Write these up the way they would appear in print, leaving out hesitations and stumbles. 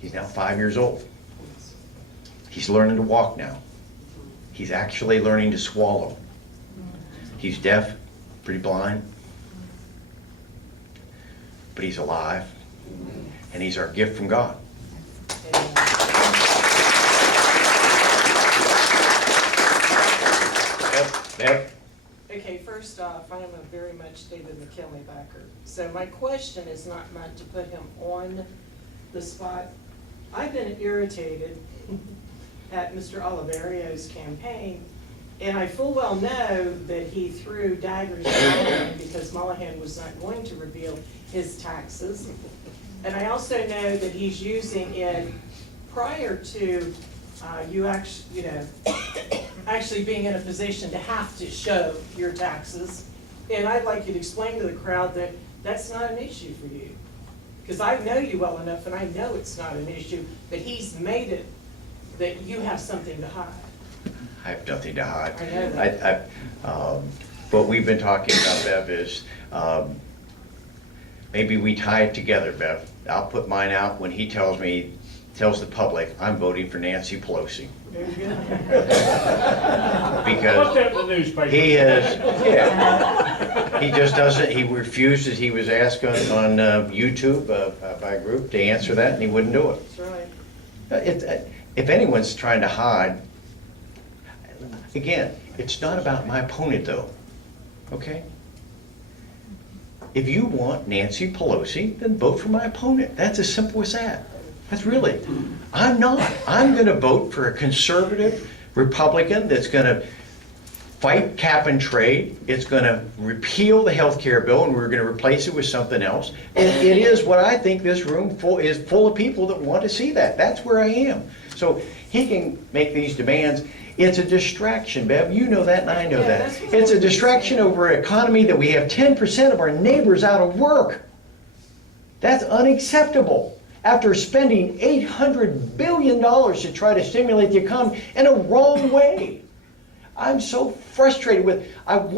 He's now 5 years old. He's learning to walk now. He's actually learning to swallow. He's deaf, pretty blind, but he's alive, and he's our gift from God. Yep. Okay, first off, I am a very much David McKinley backer. So my question is not meant to put him on the spot. I've been irritated at Mr. Oliverio's campaign, and I full well know that he threw daggers at Mollahan because Mollahan was not going to reveal his taxes. And I also know that he's using it prior to you actually being in a position to have to show your taxes. And I'd like you to explain to the crowd that that's not an issue for you. Because I know you well enough and I know it's not an issue, but he's made it that you have something to hide. I have nothing to hide. I know that. What we've been talking about, Bev, is maybe we tie it together, Bev. I'll put mine out when he tells the public, I'm voting for Nancy Pelosi. There you go. Because Put that in the newspaper. he is, yeah. He just doesn't, he refuses, he was asked on YouTube by a group to answer that, and he wouldn't do it. That's right. If anyone's trying to hide, again, it's not about my opponent though, okay? If you want Nancy Pelosi, then vote for my opponent. That's as simple as that. That's really, I'm not. I'm gonna vote for a conservative Republican that's gonna fight cap and trade. It's gonna repeal the health care bill and we're gonna replace it with something else. And it is what I think this room is full of people that want to see that. That's where I am. So he can make these demands. It's a distraction, Bev. You know that and I know that. It's a distraction over an economy that we have 10% of our neighbors out of work. That's unacceptable. After spending $800 billion to try to stimulate the economy in a wrong way. I'm so frustrated with, I'm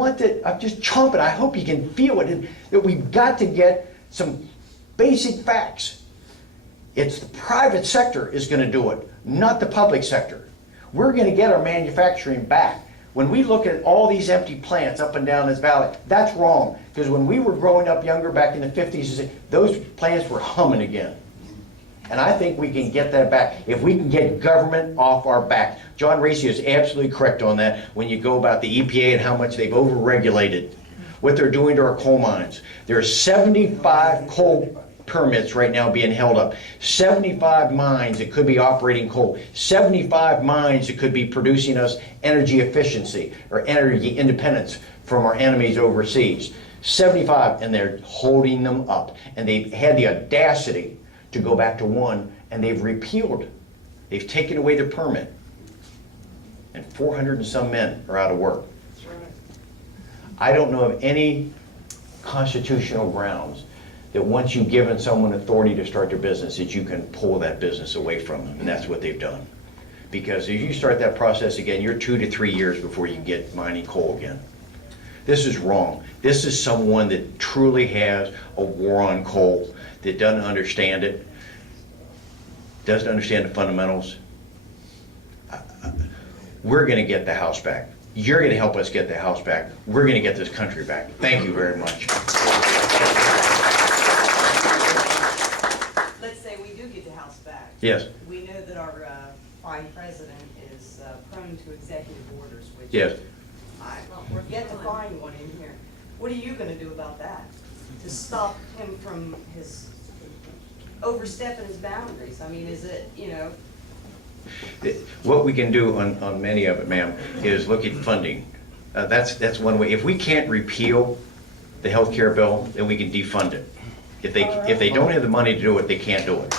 just chomping, I hope you can feel it, that we've got to get some basic facts. It's the private sector is going to do it, not the public sector. We're going to get our manufacturing back. When we look at all these empty plants up and down this valley, that's wrong. Because when we were growing up younger back in the 50s, those plants were humming again. And I think we can get that back if we can get government off our back. John Racy is absolutely correct on that when you go about the EPA and how much they've overregulated what they're doing to our coal mines. There are 75 coal permits right now being held up. 75 mines that could be operating coal. 75 mines that could be producing us energy efficiency or energy independence from our enemies overseas. 75, and they're holding them up. And they've had the audacity to go back to one, and they've repealed. They've taken away their permit. And 400 and some men are out of work. That's right. I don't know of any constitutional grounds that once you've given someone authority to start their business, that you can pull that business away from them, and that's what they've done. Because if you start that process again, you're 2 to 3 years before you can get mining coal again. This is wrong. This is someone that truly has a war on coal, that doesn't understand it, doesn't understand the fundamentals. We're going to get the House back. You're going to help us get the House back. We're going to get this country back. Thank you very much. Let's say we do get the House back. Yes. We know that our fine president is prone to executive orders, which Yes. we're yet to find one in here. What are you going to do about that to stop him from his overstepping his boundaries? I mean, is it, What we can do on many of it, ma'am, is look at funding. That's one way. If we can't repeal the health care bill, then we can defund it. If they don't have the money to do it, they can't do it.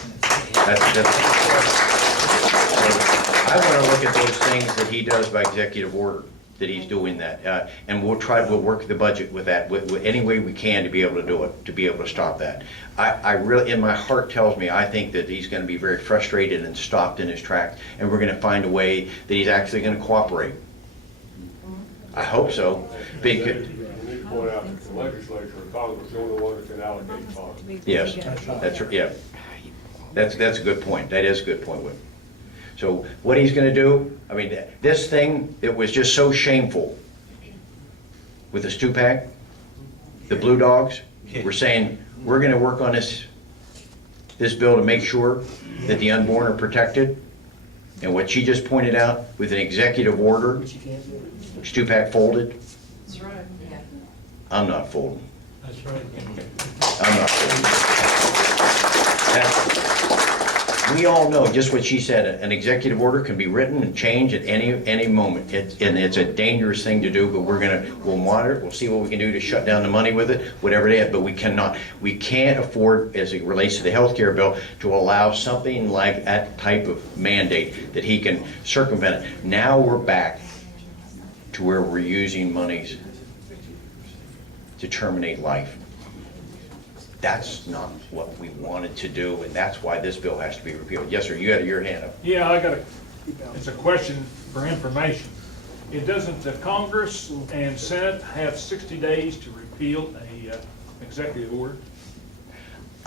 I want to look at those things that he does by executive order, that he's doing that, and we'll work the budget with that, with any way we can to be able to do it, to be able to stop that. I really, in my heart tells me, I think that he's going to be very frustrated and stopped in his tracks, and we're going to find a way that he's actually going to cooperate. I hope so. Because, We need to point out that the legislature or Congress is the only one that can allocate funds. yes, that's right. Yeah. That's a good point. That is a good point, Whit. So what he's gonna do, I mean, this thing, it was just so shameful with the Stupak, the Blue Dogs. We're saying, we're gonna work on this bill to make sure that the unborn are protected. And what she just pointed out with an executive order, Stupak folded. That's right. I'm not folding. That's right. I'm not folding. We all know just what she said, an executive order can be written and changed at any moment. And it's a dangerous thing to do, but we'll monitor it, we'll see what we can do to shut down the money with it, whatever it is, but we can't afford, as it relates to the healthcare bill, to allow something like that type of mandate that he can circumvent it. Now we're back to where we're using monies to terminate life. That's not what we wanted to do, and that's why this bill has to be repealed. Yes, sir, you had your hand up. Yeah, it's a question for information. Doesn't the Congress and Senate have 60 days to repeal a executive order?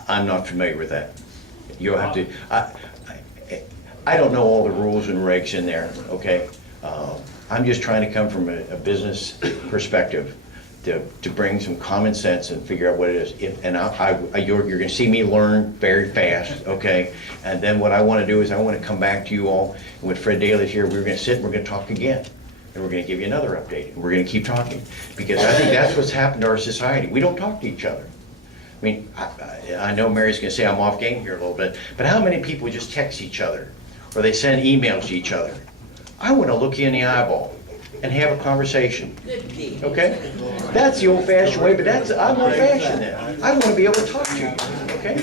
I'm not familiar with that. You'll have to, I don't know all the rules and regs in there, okay? I'm just trying to come from a business perspective to bring some common sense and figure out what it is. You're gonna see me learn very fast, okay? And then what I wanna do is I wanna come back to you all, and with Fred Daly's here, we're gonna sit and we're gonna talk again. And we're gonna give you another update, and we're gonna keep talking. Because I think that's what's happened to our society. We don't talk to each other. I mean, I know Mary's gonna say I'm off game here a little bit, but how many people just text each other? Or they send emails to each other? I wanna look you in the eyeball and have a conversation, okay? That's the old-fashioned way, but I'm old-fashioned then. I wanna be able to talk to you, okay?